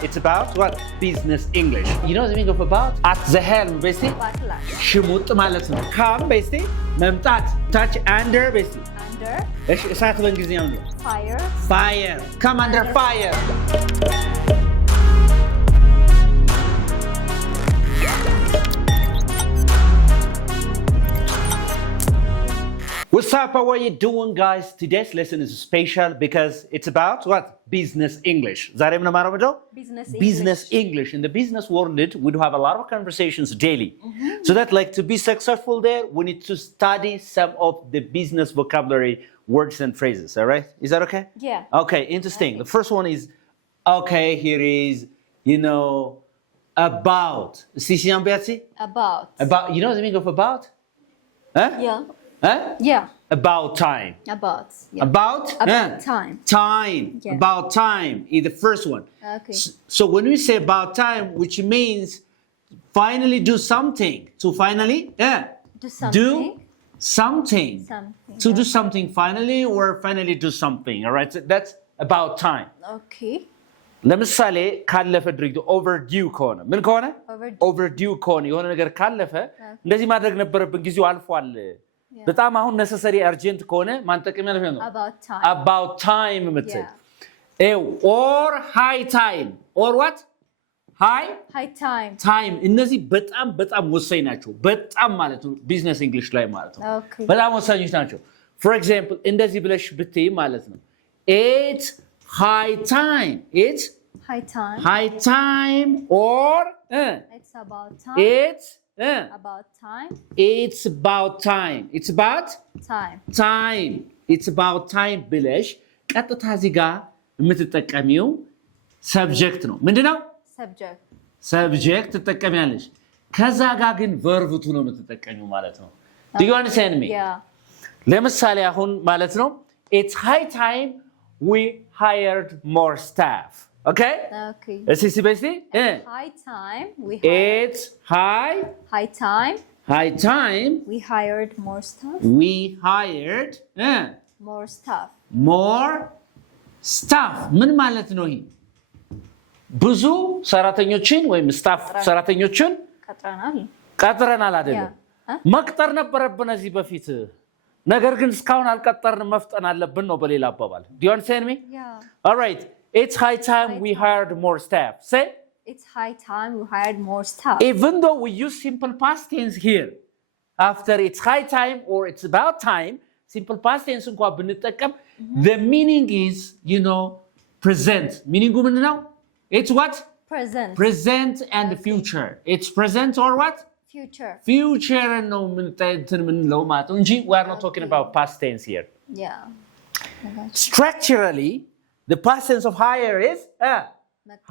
It's about what? Business English. You know the meaning of about? At the helm, basically. ሽሙጥ ማለት ነው. Come, basically. መምጣት. Touch under, basically. Under. እሺ እሳት በእንግሊዝኛው ነው. Fire. Fire. Come under fire. What's up? How are you doing, guys? Today's lesson is special because it's about what? Business English. ዛሬ ምን ማለት ነው? Business English. In the business world, we do have a lot of conversations daily. So that like to be successful there, we need to study some of the business vocabulary words and phrases. All right? Is that okay? Yeah. Okay, interesting. The first one is, okay, here is, about. See, About. About, you know the meaning of about? Huh? Yeah. Huh? Yeah. About time. About. Yeah. About? Time. Time. Yeah. About time is the first one. Okay. So when we say about time, which means finally do something. To finally, Do something. do something. Something. To do something finally or finally do something. All right? So that's about time. Okay. ለምሳሌ ካለፈ ድርጊቱ overdue ከሆነ ምን ከሆነ overdue ከሆነ የሆነ ነገር ካለፈ እንደዚህ ማድረግ ነበረብን ጊዜው አልፏል በጣም አሁን necessary urgent ከሆነ ማንጠቀም ያለፈ ነው about time ምትል or high time or what high time እነዚህ በጣም ወሳኝ ናቸው በጣም ማለት ነው ቢዝነስ እንግሊሽ ላይ ማለት ነው በጣም ወሳኞች ናቸው for example እንደዚህ ብለሽ ብትይ ማለት ነው it's high time. It's high time or it's about time. It's about time. It's about time. It's about time. It's about time ብለሽ ቀጥታ እዚህ ጋር የምትጠቀሚው subject ነው ምንድነው subject ትጠቀሚያለሽ ከዛ ጋር ግን verb ቱ ነው የምትጠቀሚው ማለት ነው Do you understand me? Yeah. ለምሳሌ አሁን ማለት ነው It's high time we hired more staff. Okay? Let's see, basically. High time. It's high time. We hired more staff. We hired more staff. More staff. ምን ማለት ነው ይሄ? ብዙ ሰራተኞችን ወይም ስታፍ ሰራተኞችን ቀጥረናል አይደለም? መቅጠር ነበረብን እዚህ በፊት ነገር ግን እስካሁን አልቀጠርን መፍጠን አለብን ነው በሌላ አባባል Do you understand me? Yeah. All right. It's high time we hired more staff. Say? It's high time we hired more staff. Even though we use simple past tense here, after it's high time or it's about time, simple past tense እንኳን ብንጠቀም the meaning is, present. Meaning ምንድን ነው? It's what? Present and future. It's present or what? Future no ምንለው ማለት እንጂ we are not talking about past tense here. Yeah. Structurally, the past tense of hire is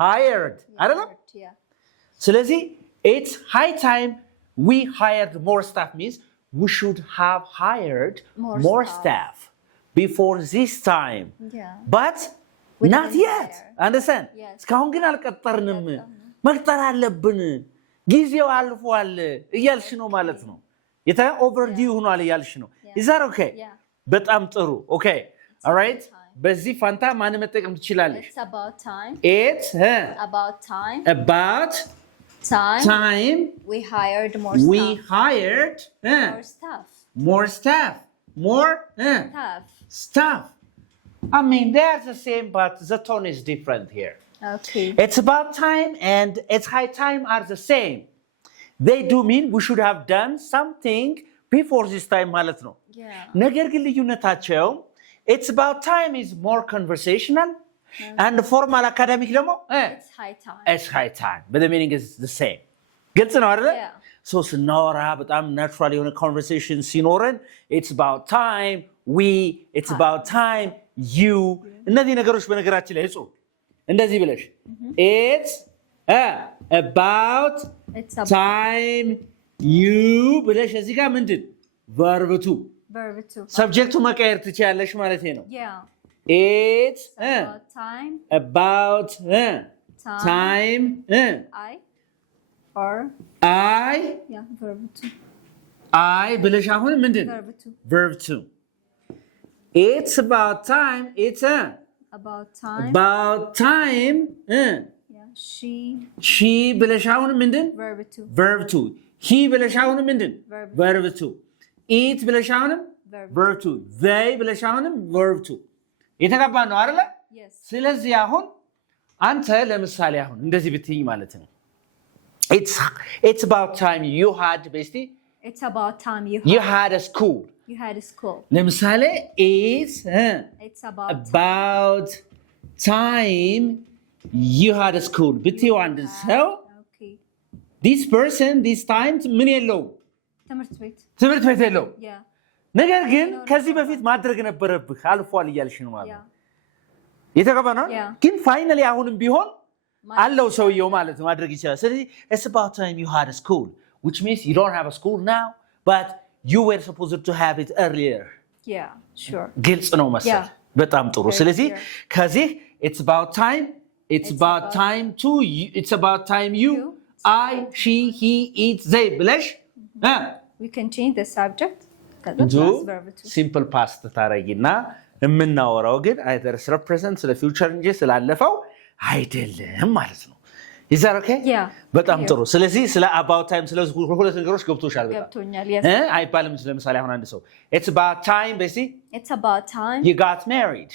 hired. አይደለም? Yeah. ስለዚህ it's high time we hired more staff means we should have hired more staff before this time. Yeah. But not yet. Understand? እስካሁን ግን አልቀጠርንም. መቅጠር አለብን. ጊዜው አልፏል እያልሽ ነው ማለት ነው የታ overdue ሆኗል እያልሽ ነው Is that okay? በጣም ጥሩ Okay. All right. በዚህ ፋንታ ማን መጠቀም ትችላለሽ It's about time. It's about time. About time. We hired more staff. We hired more staff. More staff. I mean, they're the same, but the tone is different here. Okay. It's about time and it's high time are the same. They do mean we should have done something before this time ማለት ነው. Yeah. ነገር ግን ልዩነታቸው it's about time is more conversational and formal academic ደግሞ It's high time. It's high time. But the meaning is the same. ግልጽ ነው አይደል? Yeah. So ስናወራ በጣም natural የሆነ conversation ሲኖረን it's about time it's about time you እነዚህ ነገሮች በነገራችን ላይ እጹ እንደዚህ ብለሽ it's about time you ብለሽ እዚህ ጋር ምንድን verb to subject to መቀየር ትችያለሽ ማለት ነው it's about time I ብለሽ አሁን ምንድን verb to it's about time it's about time she ብለሽ አሁን ምንድን verb 2 he ብለሽ አሁን ምንድን verb 2 eat ብለሽ አሁንም verb 2 they ብለሽ አሁንም verb 2 የተጋባ ነው አይደለ? ስለዚህ አሁን አንተ ለምሳሌ አሁን እንደዚህ ብትይኝ ማለት ነው it's about time you had basically it's about time you had a school ለምሳሌ it's about time you had a school ብትይው አንድ ሰው this person this time ምን የለውም ትምህርት ቤት የለውም ነገር ግን ከዚህ በፊት ማድረግ ነበረብህ አልፏል እያልሽ ነው ማለት ነው የተገባ ነው ግን ፋይናሊ አሁንም ቢሆን አለው ሰውየው ማለት ነው ማድረግ ይችላል ስለዚህ it's about time you had a school which means you don't have a school now but you were supposed to have it earlier ግልጽ ነው መሰል በጣም ጥሩ ስለዚህ ከዚህ it's about time you I she he it they ብለሽ we can change the subject into simple past ታረጊና የምናወራው ግን either represent ስለ future እንጂ ስላለፈው አይደለም ማለት ነው is that okay በጣም ጥሩ ስለዚህ ስለ about time ስለ ሁለት ነገሮች ገብቶሻል ገብቶኛል አይባልም ለምሳሌ አሁን አንድ ሰው it's about time basically it's about time you got married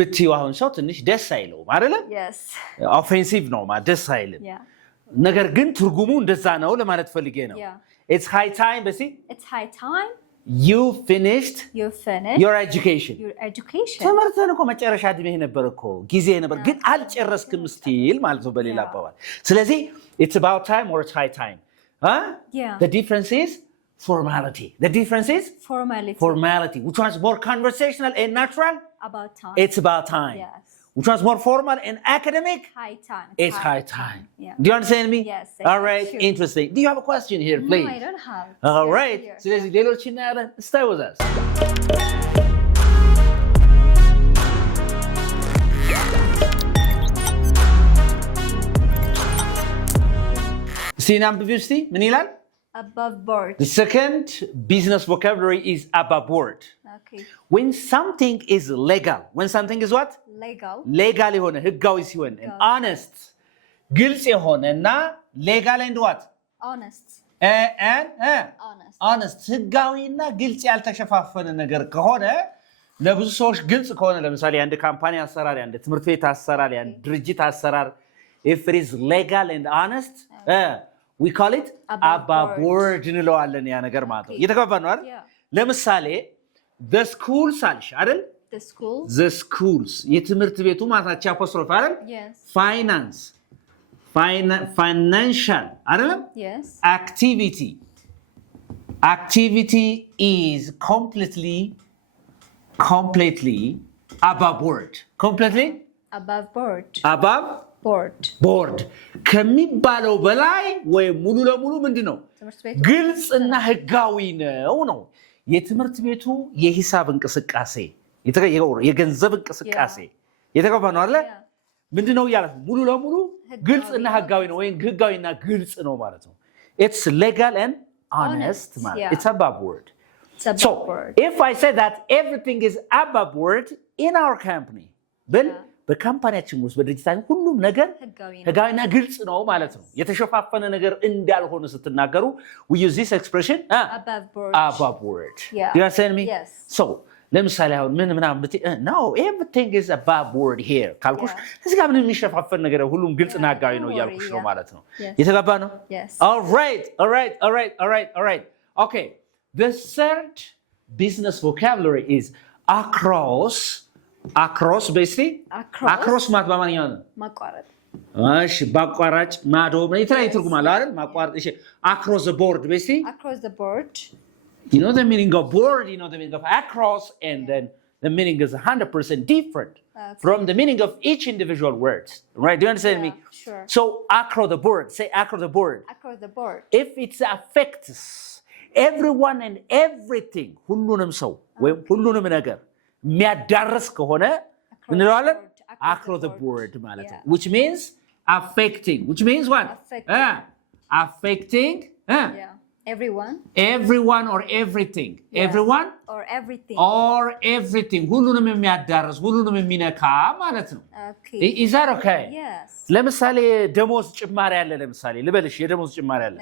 ብትይው አሁን ሰው ትንሽ ደስ አይለውም አይደለ yes offensive ነው ማለት ደስ አይልም ነገር ግን ትርጉሙ እንደዛ ነው ለማለት ፈልጌ ነው it's high time basically it's high time you finished your education ትምህርትን እኮ መጨረሻ እድሜህ ነበር እኮ ጊዜ ነበር ግን አልጨረስክም ስቲል ማለት ነው በሌላ አባባል ስለዚህ it's about time or it's high time the difference is formality which was more conversational and natural about time it's about time which was more formal and academic high time it's high time do you understand me yes all right interesting do you have a question here please no I don't have all right ስለዚህ ሌሎች እናያለን stay with us ሲናም ቢቪስቲ ምን ይላል above board the second business vocabulary is above board okay when something is legal when something is what legal የሆነ ህጋዊ ሲሆን and honest ግልጽ የሆነና legal and what honest ህጋዊና ግልጽ ያልተሸፋፈነ ነገር ከሆነ ለብዙ ሰዎች ግልጽ ከሆነ ለምሳሌ አንድ ካምፓኒ አሰራር አንድ ትምህርት ቤት አሰራር አንድ ድርጅት አሰራር if it is legal and honest we call it above board እንለዋለን ያ ነገር ማለት ነው እየተገባን ነው አይደል ለምሳሌ the schools አልሽ አይደል the schools የትምህርት ቤቱ ማታቻ አፖስትሮፍ አይደል financial አይደል activity is completely above board ቦርድ ከሚባለው በላይ ወይ ሙሉ ለሙሉ ምንድነው ግልጽና ህጋዊ ነው የትምህርት ቤቱ የሂሳብ እንቅስቃሴ የገንዘብ እንቅስቃሴ የተገባ ነው አይደል ምንድነው ያለው ሙሉ ለሙሉ ግልጽና ህጋዊ ነው ወይ ህጋዊና ግልጽ ነው ማለት ነው it's legal and honest it's above board so if I say that everything is above board in our company በካምፓኒያችን ውስጥ በድርጅታችን ሁሉም ነገር ህጋዊና ግልጽ ነው ማለት ነው የተሸፋፈነ ነገር እንዳልሆነ ስትናገሩ we use this expression above board you understand me so ለምሳሌ አሁን ምናምን no everything is above board here ካልኩሽ እዚህ ጋር ምንም የሚሸፋፈን ነገር ሁሉም ግልጽና ህጋዊ ነው ያልኩሽ ነው ማለት ነው የተገባ ነው all right okay the third business vocabulary is across basically across ማለት በአማርኛ ነው ማቋረጥ እሺ ባቋራጭ ማዶ የተለያየ ትርጉም አለ አይደል ማቋረጥ እሺ across the board basically across the board you know the meaning of board you know the meaning of across and then the meaning is 100% different from the meaning of each individual words right do you understand me sure so across the board say across the board if it affects everyone and everything ሁሉንም ሰው ወይ ሁሉንም ነገር የሚያዳርስ ከሆነ ምን እንለዋለን across the board ማለት ነው which means affecting which means what affecting everyone or everything everyone or everything ሁሉንም የሚያዳርስ ሁሉንም የሚነካ ማለት ነው is that okay yes ለምሳሌ ደሞዝ ጭማሪ አለ ለምሳሌ ልበልሽ የደሞዝ ጭማሪ አለ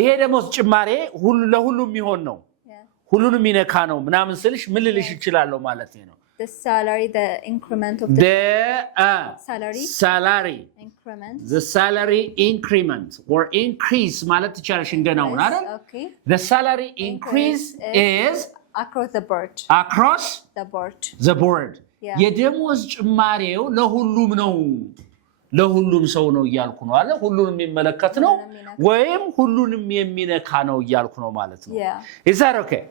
ይሄ ደሞዝ ጭማሪ ለሁሉም የሚሆን ነው ሁሉንም የሚነካ ነው ምናምን ስልሽ ምን ልልሽ ይችላልው ማለት ነው the salary the increment of the salary increment the salary increment or increase ማለት ትችላለሽ እንደናው አይደል okay the salary increase is across the board the board የደሞዝ ጭማሪው ለሁሉም ነው ለሁሉም ሰው ነው ይያልኩ ነው አለ ሁሉንም የሚመለከት ነው ወይም ሁሉንም የሚነካ ነው ይያልኩ ነው ማለት ነው is that okay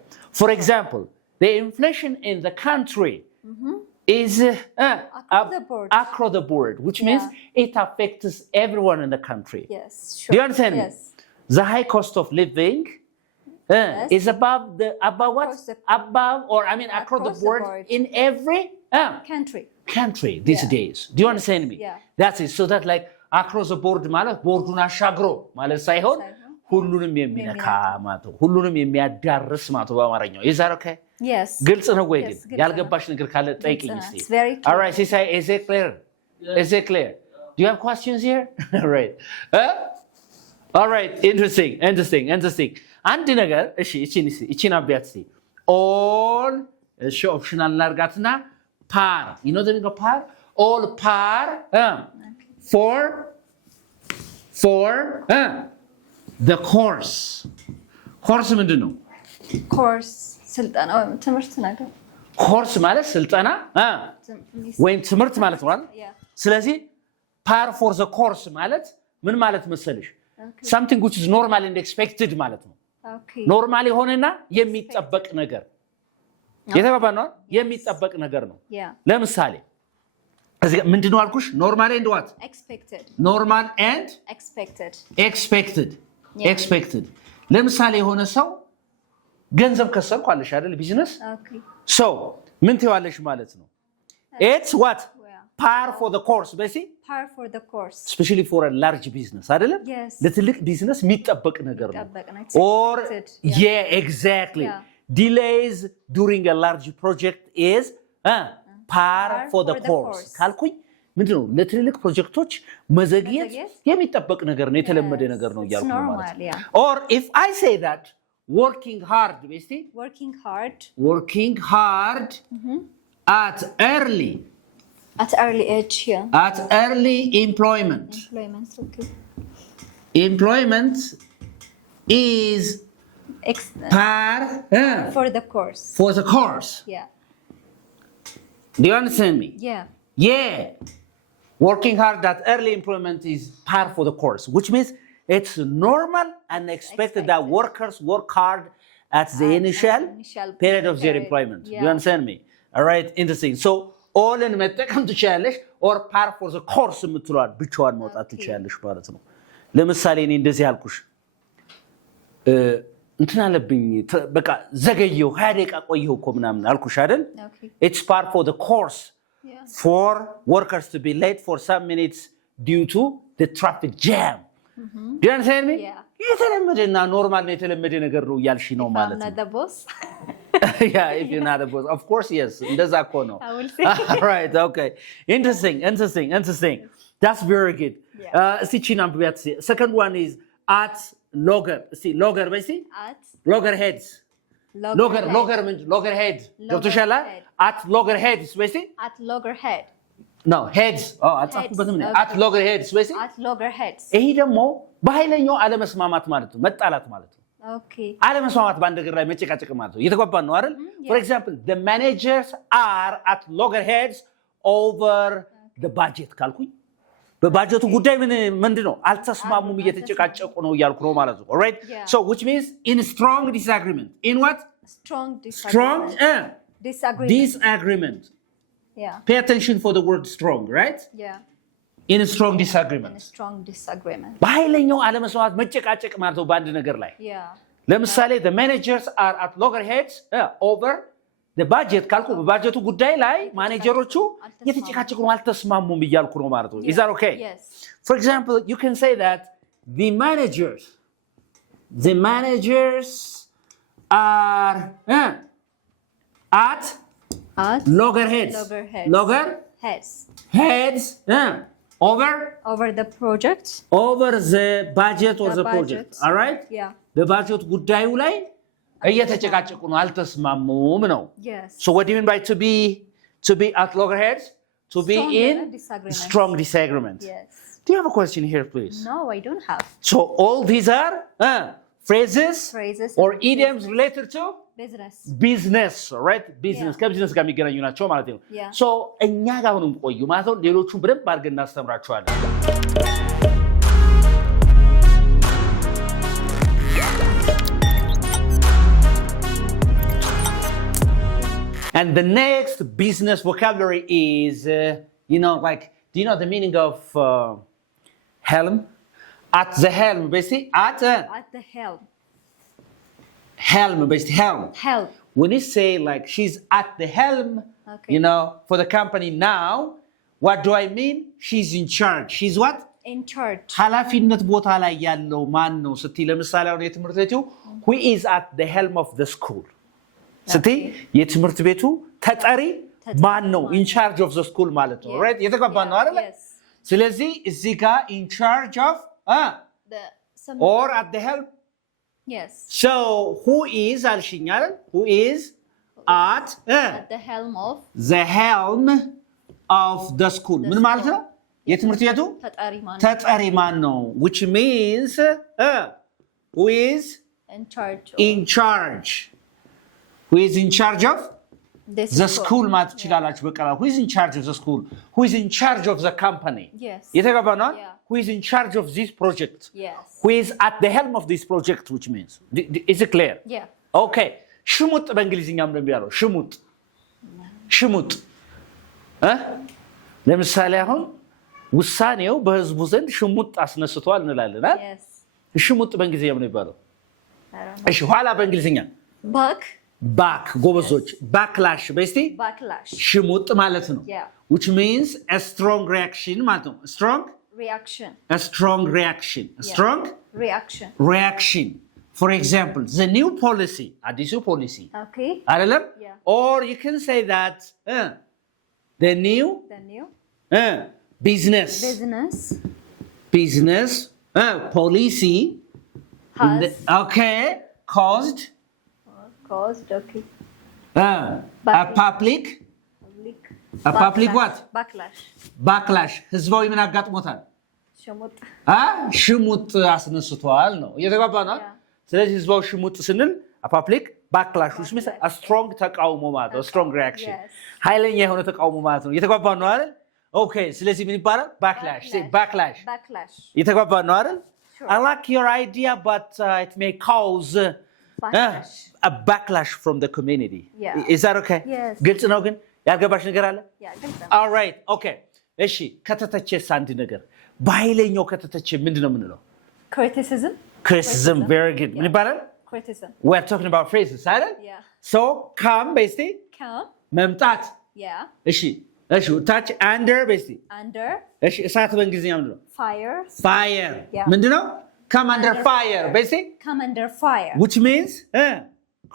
for example the inflation in the country is across the board which means it affects everyone in the country yes sure do you understand yes the high cost of living is above what above or I mean across the board in every country these days do you understand me that's it so that like across the board ማለት ቦርዱን አሻግሮ ማለት ሳይሆን ሁሉንም የሚነካ ማለት ሁሉንም የሚያዳርስ ማለት በአማርኛው is that okay yes ግልጽ ነው ወይ ግን ያልገባሽ ነገር ካለ ጠይቂኝ እስቲ all right say is it clear is it clear do you have questions here right all right interesting አንድ ነገር እሺ እቺን አብያት እስቲ all እሺ ኦፕሽናል ላርጋትና par you know the meaning of par all par for the course ምንድነው course ስልጠና ወይም ትምህርት ነገር course ማለት ስልጠና ወይም ትምህርት ማለት ነው ስለዚህ par for the course ማለት ምን ማለት መሰለሽ something which is normal and expected ማለት ነው ኖርማል የሆነና የሚጠበቅ ነገር የተባባነው የሚጠበቅ ነገር ነው ለምሳሌ እዚህ ምንድነው አልኩሽ ኖርማል and what normal and expected ለምሳሌ የሆነ ሰው ገንዘብ ከሰርኩ አለሽ አይደል ቢዝነስ so ምን ትይዋለሽ ማለት ነው it's what par for the course especially for a large business አይደል ለትልቅ ቢዝነስ የሚጠበቅ ነገር ነው or exactly delays during a large project is par for the course ካልኩኝ ምንድነው ለትልልቅ ፕሮጀክቶች መዘግየት የሚጠበቅ ነገር ነው የተለመደ ነገር ነው ያልኩ ማለት or if I say that working hard at early age at early employment okay employment is par for the course do you understand me yeah working hard at early employment is par for the course which means it's normal and expected that workers work hard at the initial period of their employment do you understand me all right interesting so all in መጠቀም ትችያለሽ or par for the course የምትሏል ብቻዋን መውጣት ትችያለሽ ማለት ነው ለምሳሌ እኔ እንደዚህ አልኩሽ እንትን አለብኝ በቃ ዘገየው 20 ደቂቃ ቆየው እኮ ምናምን አልኩሽ አይደል it's par for the course for workers to be late for some minutes due to the traffic jam do you understand me የተለመደና ኖርማል ነው የተለመደ ነገር ነው ያልሽ ነው ማለት ነው the boss yeah if you're not a boss of course yes እንደዛ እኮ ነው right okay interesting that's very good እስቲ ቺና ብያት second one is at logger በሲ loggerheads loggerhead ገብቶሻል at loggerheads በሲ at loggerhead no heads አጣፍኩበትም ነው at loggerheads በሲ at loggerheads ይሄ ደግሞ በኃይለኛው አለመስማማት ማለት ነው መጣላት ማለት ነው okay አለመስማማት ባንድ ነገር ላይ መጨቃጨቅ ማለት ነው እየተጓባን ነው አይደል for example the managers are at loggerheads over the budget ካልኩኝ በባጀቱ ጉዳይ ምንድነው አልተስማሙም እየተጨቃጨቁ ነው ያልኩ ነው ማለት ነው alright so which means in strong disagreement in what strong disagreement pay attention for the word strong right in a strong disagreement በኃይለኛው አለመስማማት መጨቃጨቅ ማለት ነው ባንድ ነገር ላይ ለምሳሌ the managers are at loggerheads over the budget ካልኩ በባጀቱ ጉዳይ ላይ ማኔጀሮቹ የተጨቃጨቁ ነው አልተስማሙም ይያልኩ ነው ማለት ነው is that okay yes for example you can say that the managers The managers are at loggerheads. Loggerheads. Over the project. Over the budget or the project. All right? Yeah. The budget ጉዳዩ ላይ እየተጨቃጨቁ ነው አልተስማሙም ነው። Yes. So what do you mean by to be at loggerheads? To be in strong disagreement. Yes. Do you have a question here, please? No, I don't have. So all these are phrases or idioms related to business, right? Business. ከቢዝነስ ጋር የሚገናኙ ናቸው ማለት ነው። So እኛ ጋር አሁንም ቆዩ ማለት ነው። ሌሎቹን በደንብ አድርገን እናስተምራቸዋለን። And the next business vocabulary is, like, do you know the meaning of helm? At the helm, basically. At the helm. Helm, basically. Helm. When you say, like, she's at the helm, for the company now, what do I mean? She's in charge. She's what? In charge. ኃላፊነት ቦታ ላይ ያለው ማን ነው ስትይ ለምሳሌ አሁን የትምህርት ቤቱ who is at the helm of the school ስትይ የትምህርት ቤቱ ተጠሪ ማን ነው in charge of the school ማለት ነው right የተገባን ነው አይደል ስለዚህ እዚህ ጋር in charge of or at the helm yes so who is አልሽኝ አይደል who is at the helm of the school ምን ማለት ነው የትምህርት ቤቱ ተጠሪ ማን ነው which means who is in charge who is in charge of the school ማለት ይችላልችሁ በቀላሉ who is in charge of the school who is in charge of the company yes የተገባ ነው who is in charge of this project yes who is at the helm of this project which means is it clear yeah okay ሽሙጥ በእንግሊዝኛም ነው የሚባለው ሽሙጥ ለምሳሌ አሁን ውሳኔው በህዝቡ ዘንድ ሽሙጥ አስነስቷል እንላለን yes ሽሙጥ በእንግሊዝኛም ነው የሚባለው እሺ ኋላ በእንግሊዝኛ back ጎበዞች backlash በስቲ backlash ሽሙጥ ማለት ነው which means a strong reaction ማለት ነው a strong reaction for example the new policy አዲሱ policy okay አይደለም or you can say that the new business policy okay caused okay a public what backlash ህዝባዊ ምን አጋጥሞታል ሽሙጥ አስነስቷል ነው እየተባባ ነው ስለዚህ ህዝባዊ ሽሙጥ ስንል a public backlash which means a strong ተቃውሞ ማለት ነው strong reaction ኃይለኛ የሆነ ተቃውሞ ማለት ነው እየተባባ ነው አይደል okay ስለዚህ ምን ይባላል backlash say backlash እየተባባ ነው አይደል I like your idea but it may cause a backlash from the community is that okay yes ግልጽ ነው ግን ያልገባሽ ነገር አለ ግልጽ ነው all right okay እሺ ከተተቸስ አንድ ነገር በኃይለኛው ከተተቸ ምንድነው የምንለው criticism very good ምን ይባላል criticism we're talking about phrases አይደል so come basically መምጣት እሺ touch under basically እሺ እሳት በእንግሊዝኛ ምንድነው fire ምንድነው come under fire basically come under fire which means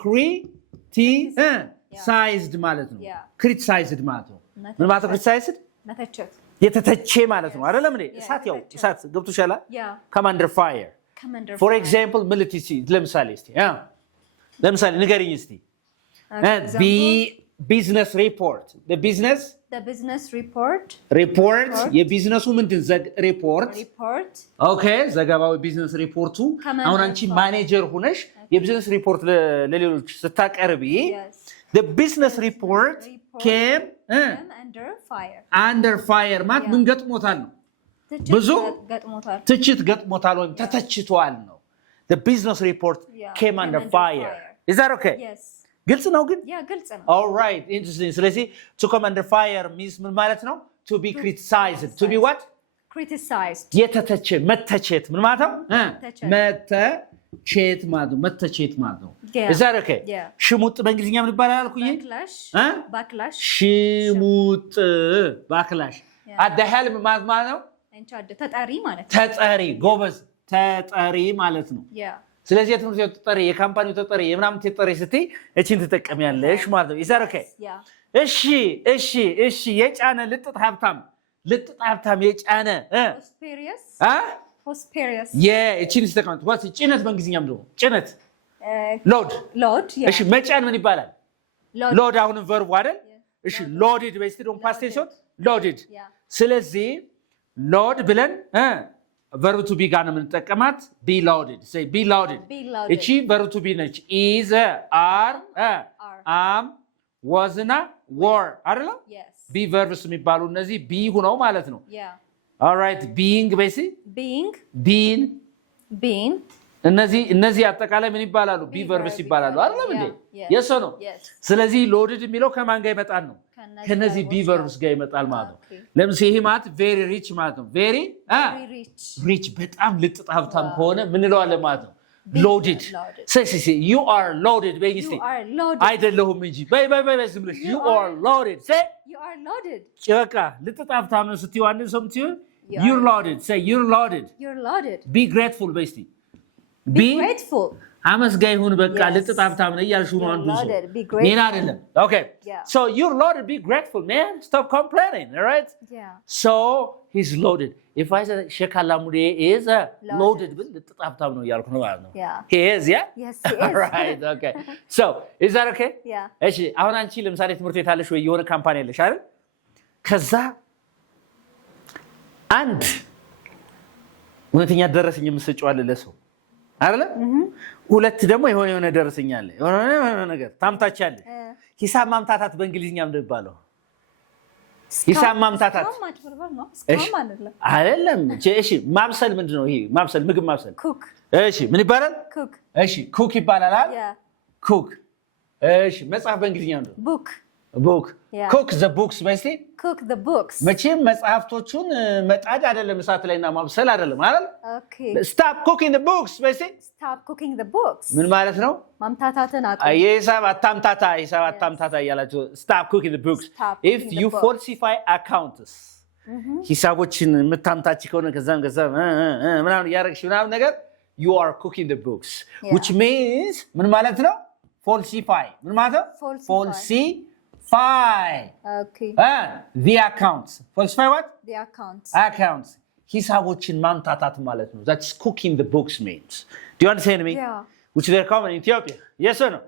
criticized ማለት ነው criticized ማለት ነው ምን ማለት ነው criticized መተቸት የተተቸ ማለት ነው አይደለም እንዴ እሳት ገብቶሻል come under fire for example military ለምሳሌ ንገሪኝ እስቲ business report the business report የቢዝነሱ ምንድን report okay ዘገባው ቢዝነስ ሪፖርቱ አሁን አንቺ ማኔጀር ሆነሽ የቢዝነስ ሪፖርት ለሌሎች ስታቀርቢ the business report came under fire ማለት ምን ገጥሞታል ነው ብዙ ትችት ገጥሞታል ወይም ተተችቷል ነው the business report came under fire is that okay yes ግልጽ ነው ግን ግልጽ ነው all right interesting ስለዚህ to come under fire means ምን ማለት ነው to be criticized to be what criticized የተተቸ መተቸት ምን ማለት ነው መተቸት ማለት ነው is that okay ሽሙጥ በእንግሊዝኛ ምን ይባላል አልኩኝ backlash ሽሙጥ backlash at the helm ማለት ነው ተጠሪ ማለት ተጠሪ ጎበዝ ተጠሪ ማለት ነው ስለዚህ የትምህርት ቤቱ ተጠሪ የካምፓኒው ተጠሪ የምናምን ተጠሪ ስትይ እቺን ትጠቀሚያለሽ ማለት ነው ይዛር ኦኬ እሺ የጫነ ልጥጥ ሀብታም የጫነ prosperous እቺን ትጠቀማት ዋት ጭነት በእንግሊዝኛም ነው ጭነት ሎድ እሺ መጫን ምን ይባላል ሎድ አሁንም ቨርቡ አይደል እሺ loaded በስቲ ዶን ፓስት ቴንስ loaded ስለዚህ ሎድ ብለን verb to be ጋር ነው የምንጠቀማት be loaded say be loaded እቺ verb to be ነች is are am was እና were አይደል be verbs የሚባሉ እነዚህ be ሆነው ማለት ነው all right being being እነዚህ አጠቃላይ ምን ይባላሉ be verbs ይባላሉ አይደል እንዴ yes or no ስለዚህ loaded የሚለው ከማን ጋር ይመጣል ነው ከነዚህ be verbs ጋር ይመጣል ማለት ነው ለምሳሌ ይሄ ማለት very rich ማለት ነው very rich በጣም ልጥጥ ሀብታም ከሆነ ምን እንለዋለን ማለት ነው loaded say you are loaded በይስቲ አይደለሁም እንጂ በይ ዝም ብለሽ you are loaded say you are loaded በቃ ልጥጥ ሀብታም ነው ስትይ አንድ ሰው ምትዩ you're loaded say you're loaded be grateful በይስቲ be grateful አመስጋኝ ሁን በቃ ልጥጥ ሀብታም ነው እያልሽው ነው አንዱ ሰው ምን አይደለም okay so you're loaded be grateful man stop complaining all right so he's loaded if I say shekalamude is loaded ብል ልጥጥ ሀብታም ነው እያልኩ ነው ማለት ነው he is yes he is all right okay so is that okay እሺ አሁን አንቺ ለምሳሌ ትምህርት ቤት አለሽ ወይ የሆነ ካምፓኒ አለሽ አይደል ከዛ አንድ እውነተኛ ደረሰኝ የምትሰጪው አለ ለሰው አይደለ ሁለት ደግሞ የሆነ ደረሰኛል የሆነ ነገር ታምታቻለሽ ሂሳብ ማምታታት በእንግሊዝኛ ምንድን ይባላል ሂሳብ ማምታታት አይደለም እሺ ማብሰል ምንድነው ይሄ ማብሰል ምግብ ማብሰል ኩክ እሺ ምን ይባላል እሺ ኩክ ይባላል አይደል ኩክ እሺ መጽሐፍ በእንግሊዝኛ ምንድነው book cook the books በስቲ cook the books መቼም መጽሐፍቶቹን መጣድ አይደለም እሳት ላይና ማብሰል አይደለም አይደል okay stop cooking the books በስቲ stop cooking the books ምን ማለት ነው ማምታታትን አቁም ሂሳብ አታምታታ እያላችሁ stop cooking the books if you falsify accounts ሂሳቦችን የምታምታች ከሆነ ከዛም ምናምን ያረግሽ ምናምን ነገር you are cooking the books which means ምን ማለት ነው falsify ምን ማለት ነው falsify okay the accounts falsify what the accounts ሂሳቦችን ማምታታት ማለት ነው that's cooking the books means do you understand me which they're common in Ethiopia yes or no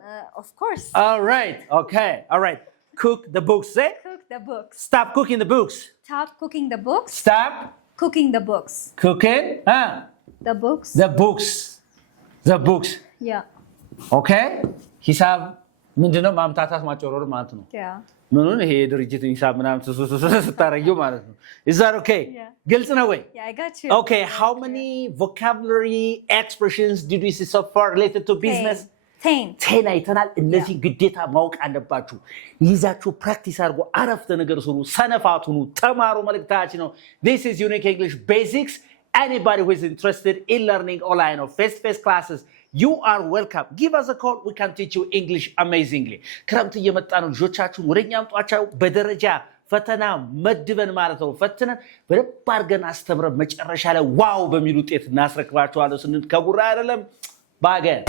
of course all right okay all right cook the books say cook the books stop cooking the books stop cooking the books stop cooking the books cooking the books okay ሂሳብ ምንድነው ማምታታት ማጨረር ማለት ነው ምኑን ይሄ ድርጅት ሂሳብ ምናምን ስታረጊው ማለት ነው is that okay ግልጽ ነው ወይ I got you okay how many vocabulary expressions did we see so far related to business 10 አይተናል እነዚህ ግዴታ ማወቅ አለባችሁ ይዛችሁ ፕራክቲስ አድርጎ አረፍተ ነገር ስሩ ሰነፋቱኑ ተማሩ መልእክታችን ነው this is unique english basics anybody who is interested in learning online or face-to-face classes you are welcome give us a call we can teach you english amazingly ክረምት እየመጣ ነው ልጆቻችሁን ወደኛ አምጧቸው በደረጃ ፈተና መድበን ማለት ነው ፈትነን በደንብ አድርገን አስተምረን መጨረሻ ላይ ዋው በሚል ውጤት እናስረክባችኋለን ስንል ከጉራ አይደለም ባገን